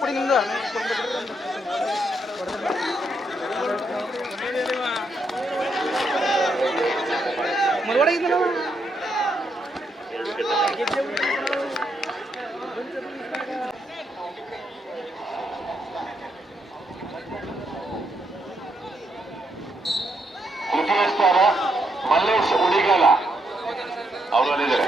ಕೊಡಿ ನಿಮ್ದು ಮರವಡೆಗಿದ್ದಲ್ಲ ತೃತೀಯ ಸ್ಥಾನ ಮಲ್ಲೇಶ್ ಉಡಿಗಾಲ ಅವರು ಅಲ್ಲಿದ್ದಾರೆ.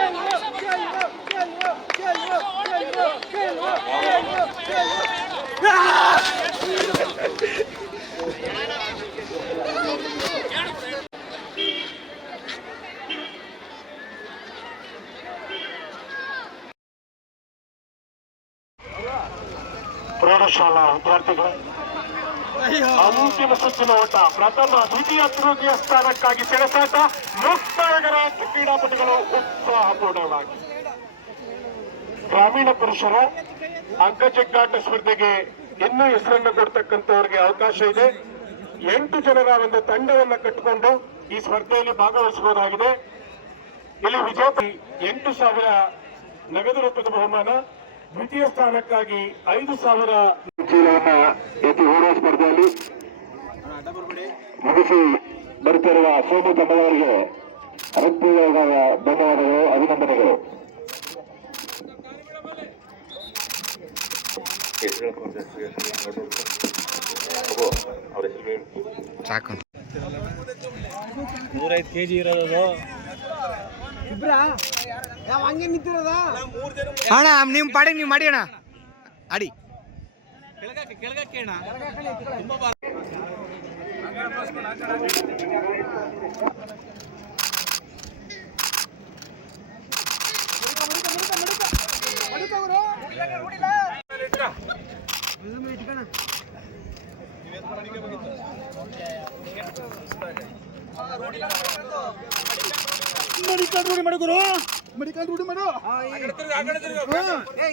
ಪ್ರೌಢಶಾಲಾ ವಿದ್ಯಾರ್ಥಿಗಳು ಅಂತಿಮ ಸುತ್ತಿನ ಓಟ ಪ್ರಥಮ ದ್ವಿತೀಯ ತೃತೀಯ ಸ್ಥಾನಕ್ಕಾಗಿ ಸೆಣಸಾಟ. ಮುಕ್ತಾಯಗರ ಕ್ರೀಡಾಪಟುಗಳು ಉತ್ಸಾಹಪೂರ್ಣವಾಗಿ ಗ್ರಾಮೀಣ ಪುರುಷರ ಅಂಕಜಗ್ಗಾಟ ಸ್ಪರ್ಧೆಗೆ ಇನ್ನೂ ಹೆಸರನ್ನು ಕೊಡ್ತಕ್ಕಂಥವ್ರಿಗೆ ಅವಕಾಶ ಇದೆ. 8 ಜನರ ಒಂದು ತಂಡವನ್ನ ಕಟ್ಟಿಕೊಂಡು ಈ ಸ್ಪರ್ಧೆಯಲ್ಲಿ ಭಾಗವಹಿಸಬಹುದಾಗಿದೆ. ಇಲ್ಲಿ ವಿಜೇತ 8,000 ನಗದು ರೂಪದ ಬಹುಮಾನ, ದ್ವಿತೀಯ ಸ್ಥಾನಕ್ಕಾಗಿ 5,000 ಚೀಲವನ್ನ ಎತ್ತಿ ಓಡುವ ಸ್ಪರ್ಧೆಯಲ್ಲಿ ಮುಗಿಸಿ ಬರುತ್ತಿರುವ ಸೋಮು ತಂಡದವರಿಗೆ ಹೃತ್ಪೂರ್ವಕ ಧನ್ಯವಾದಗಳು, ಅಭಿನಂದನೆಗಳು. ಸಾಕು 105 kg ಇರೋದು ಇಬ್ರ ಯಾವ ಹಂಗೆ ನಿಂತಿರೋದ ಅಣ್ಣ ನಿಮ್ಮ ಪಾಡಿಗೆ ನೀವು ಮಾಡಿ ಅಣ್ಣ ಅಡಿ ಕೆಳಗಕ್ಕೆ ಅಣ್ಣ ತುಂಬಾ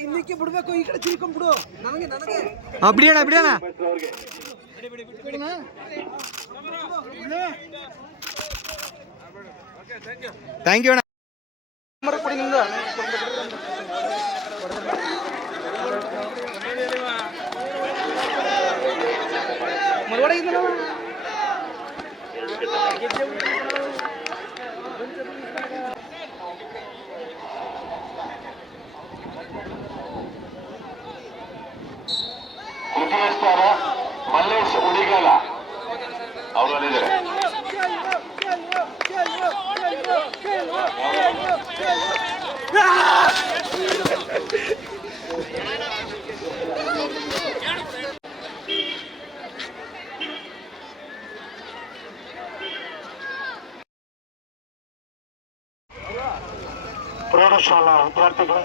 ಇನ್ನಕ್ಕೆ ಬಿಡ್ಬೇಕು, ಈ ಕಡೆ ತಿಳ್ಕೊಂಡ್ಬಿಡು. ಬಿಡೋಣ ಬಿಡೋಣ. ಥ್ಯಾಂಕ್ ಯು ಅಣ್ಣ. ಕೊಡಿ ನಿಮ್ದು ಮರವಡೆಗಿದ್ದಲ್ಲ ತೃತೀಯ ಸ್ಥಾನ ಮಲ್ಲೇಶ್ ಉಡಿಗಾಲ ಅವರು ಅಲ್ಲಿದ್ದಾರೆ. ಪ್ರೌಢಶಾಲಾ ವಿದ್ಯಾರ್ಥಿಗಳು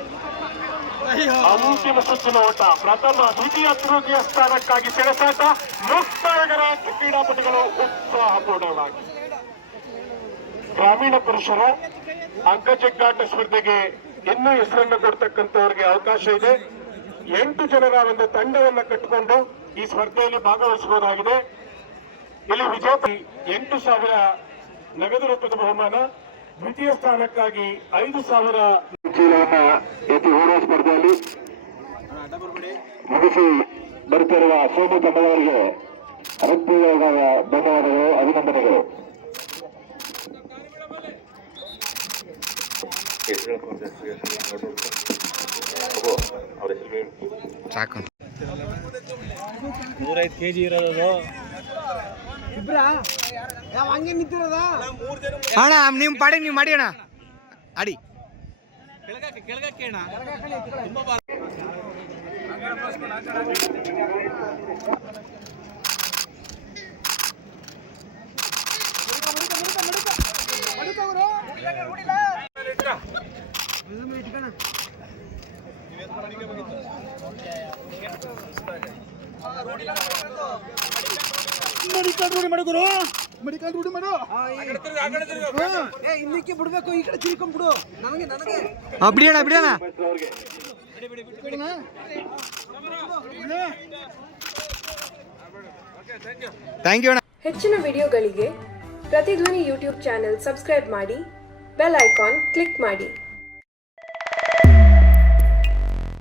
ಅಂತಿಮ ಸುತ್ತಿನ ಓಟ ಪ್ರಥಮ ದ್ವಿತೀಯ ತೃತೀಯ ಸ್ಥಾನಕ್ಕಾಗಿ ಸೆಣಸಾಟ. ಮುಕ್ತಾಯಗರ ಕ್ರೀಡಾಪಟುಗಳು ಉತ್ಸಾಹಪೂರ್ಣವಾಗಿ ಗ್ರಾಮೀಣ ಪುರುಷರ ಅಂಕಜಗ್ಗಾಟ ಸ್ಪರ್ಧೆಗೆ ಇನ್ನೂ ಹೆಸರನ್ನು ಕೊಡ್ತಕ್ಕಂಥವ್ರಿಗೆ ಅವಕಾಶ ಇದೆ. 8 ಜನರ ಒಂದು ತಂಡವನ್ನ ಕಟ್ಟಿಕೊಂಡು ಈ ಸ್ಪರ್ಧೆಯಲ್ಲಿ ಭಾಗವಹಿಸಬಹುದಾಗಿದೆ. ಇಲ್ಲಿ ವಿಜೇತ 8,000 ನಗದು ರೂಪದ ಬಹುಮಾನ, ದ್ವಿತೀಯ ಸ್ಥಾನಕ್ಕಾಗಿ 5,000 ಚೀಲವನ್ನ ಎತ್ತಿ ಓಡುವ ಸ್ಪರ್ಧೆಯಲ್ಲಿ ಮುಗಿಸಿ ಬರುತ್ತಿರುವ ಸೋಮು ತಂಡದವರಿಗೆ ಹೃತ್ಪೂರ್ವಕ ಧನ್ಯವಾದಗಳು, ಅಭಿನಂದನೆಗಳು. ಸಾಕು 105 kg ಇರೋದು ಇಬ್ರ ಯಾವ ಹಂಗೆ ನಿಂತಿರೋದ ಅಣ್ಣ ನಿಮ್ಮ ಪಾಡಿಗೆ ನೀವು ಮಾಡಿ ಅಣ್ಣ ಅಡಿ ಕೆಳಗಕ್ಕೆ ಅಣ್ಣ ತುಂಬಾ ಇನ್ನಕ್ಕೆ ಬಿಡ್ಬೇಕು, ಈ ಕಡೆ ತಿಳ್ಕೊಂಡ್ಬಿಡು. ಬಿಡೋಣ ಬಿಡೋಣ. ಥ್ಯಾಂಕ್ ಯು ಅಣ್ಣ. ಹೆಚ್ಚಿನ ವಿಡಿಯೋಗಳಿಗೆ ಪ್ರತಿಧ್ವನಿ ಯೂಟ್ಯೂಬ್ ಚಾನೆಲ್ ಸಬ್ಸ್ಕ್ರೈಬ್ ಮಾಡಿ, ಬೆಲ್ ಐಕಾನ್ ಕ್ಲಿಕ್ ಮಾಡಿ.